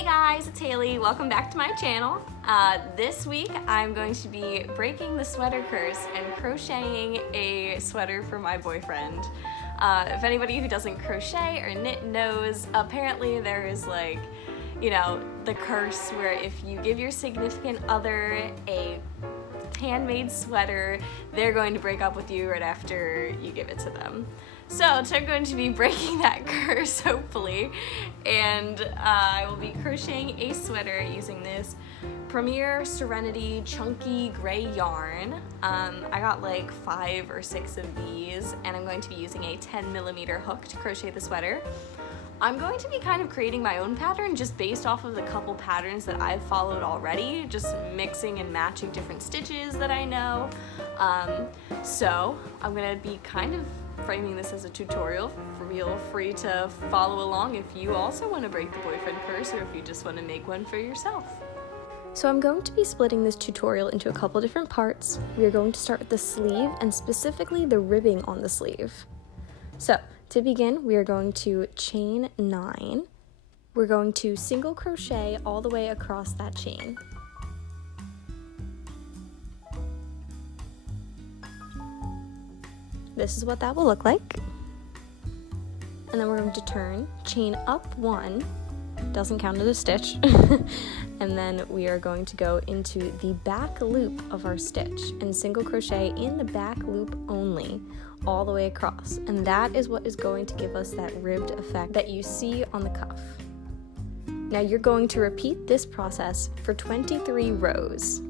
Hey guys, it's Haley. Welcome back to my channel. This week I'm going to be breaking the sweater curse and crocheting a sweater for my boyfriend. If anybody who doesn't crochet or knit knows, apparently there is the curse where if you give your significant other a handmade sweater, they're going to break up with you right after you give it to them. So I'm going to be breaking that curse, hopefully, and I will be crocheting a sweater using this Premier Serenity chunky gray yarn. I got like 5 or 6 of these, and I'm going to be using a 10mm hook to crochet the sweater. I'm going to be kind of creating my own pattern just based off of the couple patterns that I've followed already, just mixing and matching different stitches that I know. So I'm gonna be kind of framing this as a tutorial. Feel free to follow along if you also want to break the boyfriend curse or if you just want to make one for yourself. So I'm going to be splitting this tutorial into a couple different parts. We are going to start with the sleeve and specifically the ribbing on the sleeve. So to begin, we are going to chain 9. We're going to single crochet all the way across that chain. This is what that will look like. And then we're going to turn, chain up 1, doesn't count as a stitch, and then we are going to go into the back loop of our stitch and single crochet in the back loop only, all the way across. And that is what is going to give us that ribbed effect that you see on the cuff. Now you're going to repeat this process for 23 rows.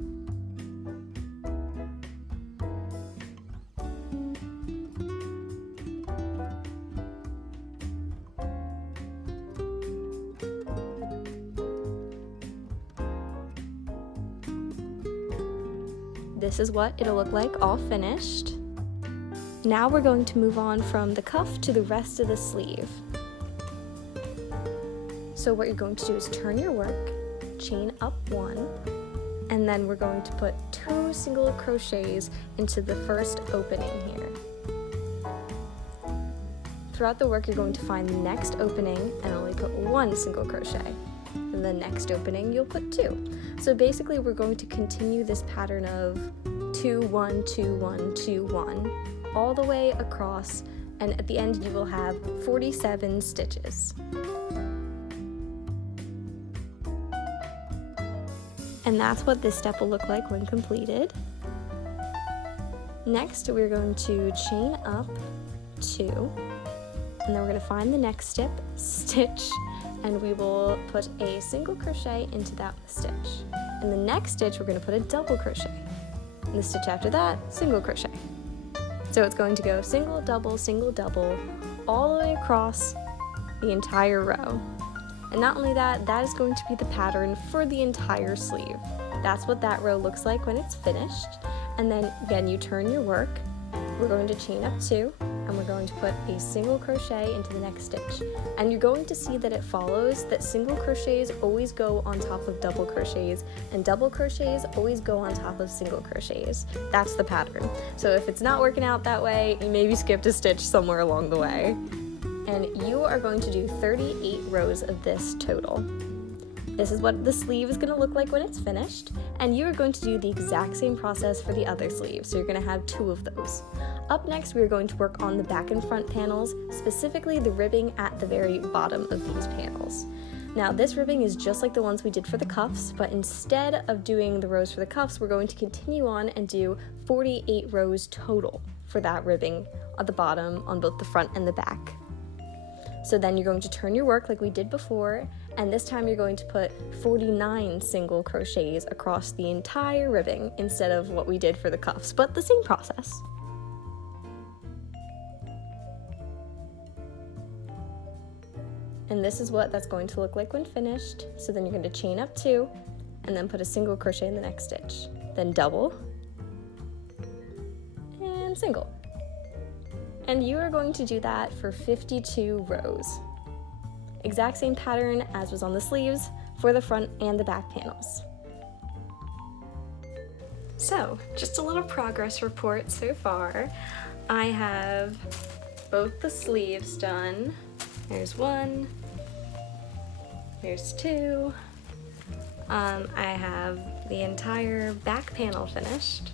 This is what it'll look like all finished. Now we're going to move on from the cuff to the rest of the sleeve. So what you're going to do is turn your work, chain up 1, and then we're going to put 2 single crochets into the first opening here. Throughout the work, you're going to find the next opening and only put 1 single crochet. And the next opening, you'll put 2. So basically, we're going to continue this pattern of 2, 1, 2, 1, 2, 1, all the way across, and at the end, you will have 47 stitches. And that's what this step will look like when completed. Next, we're going to chain up 2, and then we're going to find the next stitch, and we will put a single crochet into that stitch. In the next stitch, we're going to put a double crochet. In the stitch after that, single crochet. So it's going to go single, double, all the way across the entire row. And not only that, that is going to be the pattern for the entire sleeve. That's what that row looks like when it's finished. And then again, you turn your work. We're going to chain up 2, and we're going to put a single crochet into the next stitch. And you're going to see that it follows that single crochets always go on top of double crochets, and double crochets always go on top of single crochets. That's the pattern. So if it's not working out that way, you maybe skipped a stitch somewhere along the way. And you are going to do 38 rows of this total. This is what the sleeve is going to look like when it's finished, and you are going to do the exact same process for the other sleeve, so you're going to have 2 of those. Up next, we are going to work on the back and front panels, specifically the ribbing at the very bottom of these panels. Now, this ribbing is just like the ones we did for the cuffs, but instead of doing the rows for the cuffs, we're going to continue on and do 48 rows total for that ribbing at the bottom on both the front and the back. So then you're going to turn your work like we did before, and this time you're going to put 49 single crochets across the entire ribbing instead of what we did for the cuffs, but the same process. And this is what that's going to look like when finished. So then you're going to chain up 2, and then put a single crochet in the next stitch. Then double, and single. And you are going to do that for 52 rows. Exact same pattern as was on the sleeves for the front and the back panels. So, just a little progress report so far. I have both the sleeves done. There's 1, There's 2. I have the entire back panel finished.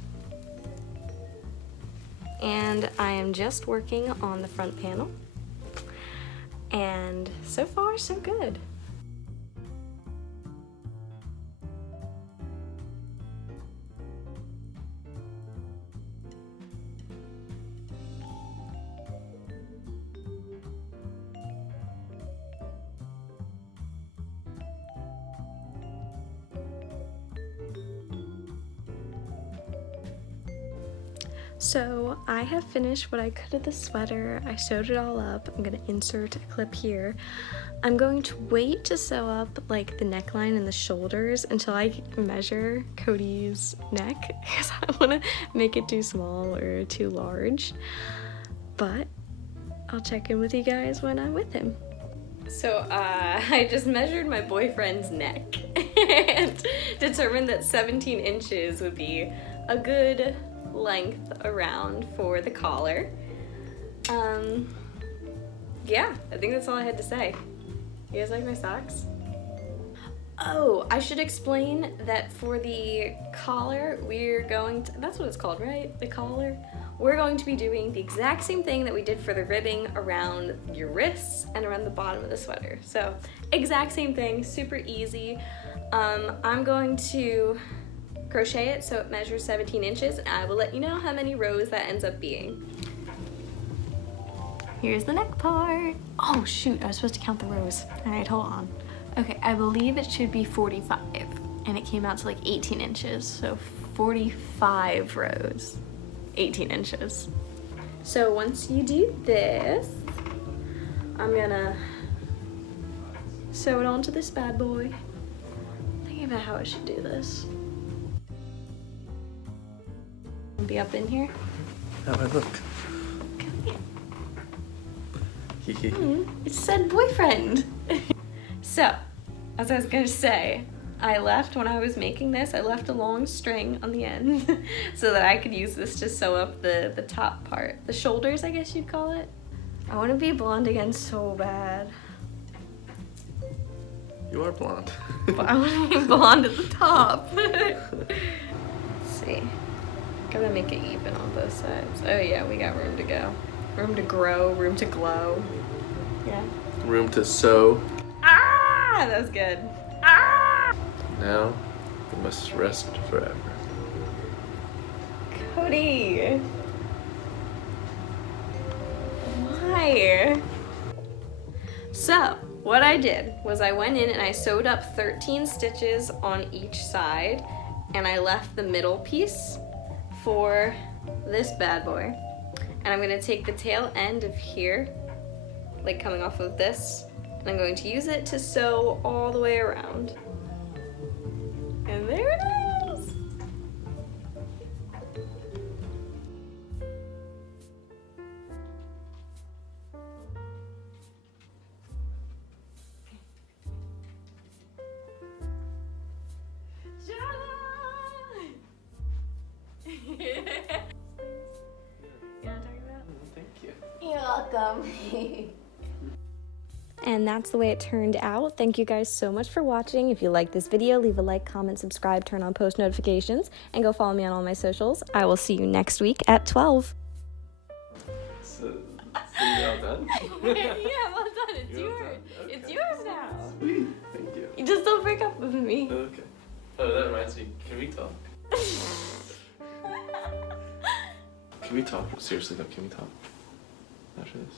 And I am just working on the front panel. And so far, so good. So I have finished what I could of the sweater. I sewed it all up. I'm gonna insert a clip here. I'm going to wait to sew up like the neckline and the shoulders until I measure Cody's neck because I don't want to make it too small or too large. But I'll check in with you guys when I'm with him. So I just measured my boyfriend's neck and determined that 17 inches would be a good length around for the collar. Yeah, I think that's all I had to say. You guys like my socks? Oh, I should explain that for the collar, we're going to, that's what it's called, right? The collar? We're going to be doing the exact same thing that we did for the ribbing around your wrists and around the bottom of the sweater. So, exact same thing, super easy. I'm going to crochet it so it measures 17 inches, and I will let you know how many rows that ends up being. Here's the neck part. Oh shoot, I was supposed to count the rows. All right, hold on. Okay, I believe it should be 45, and it came out to like 18 inches, so 45 rows, 18 inches. So once you do this, I'm gonna sew it onto this bad boy. Thinking about how I should do this. Be up in here. How do I look? It said boyfriend. So, as I was gonna say, I left when I was making this, I left a long string on the end so that I could use this to sew up the top part. The shoulders, I guess you'd call it. I want to be blonde again so bad. You are blonde. But I want to be blonde at the top. Let's see. Gotta make it even on both sides. Oh yeah, we got room to go. Room to grow, room to glow. Yeah. Room to sew. Ah! That was good. Ah! Now, we must rest forever. Cody! Why? So, what I did was I went in and I sewed up 13 stitches on each side, and I left the middle piece for this bad boy. And I'm gonna take the tail end of here, like coming off of this, and I'm going to use it to sew all the way around. And there it is! You're welcome. And that's the way it turned out. Thank you guys so much for watching. If you like this video, leave a like, comment, subscribe, turn on post notifications, and go follow me on all my socials. I will see you next week at 12. So you're all done? Yeah, well done. It's yours. Okay. It's yours now. Sweet. Thank you. You just don't break up with me. Okay. Oh, that reminds me. Can we talk? Can we talk? Seriously though, can we talk after this?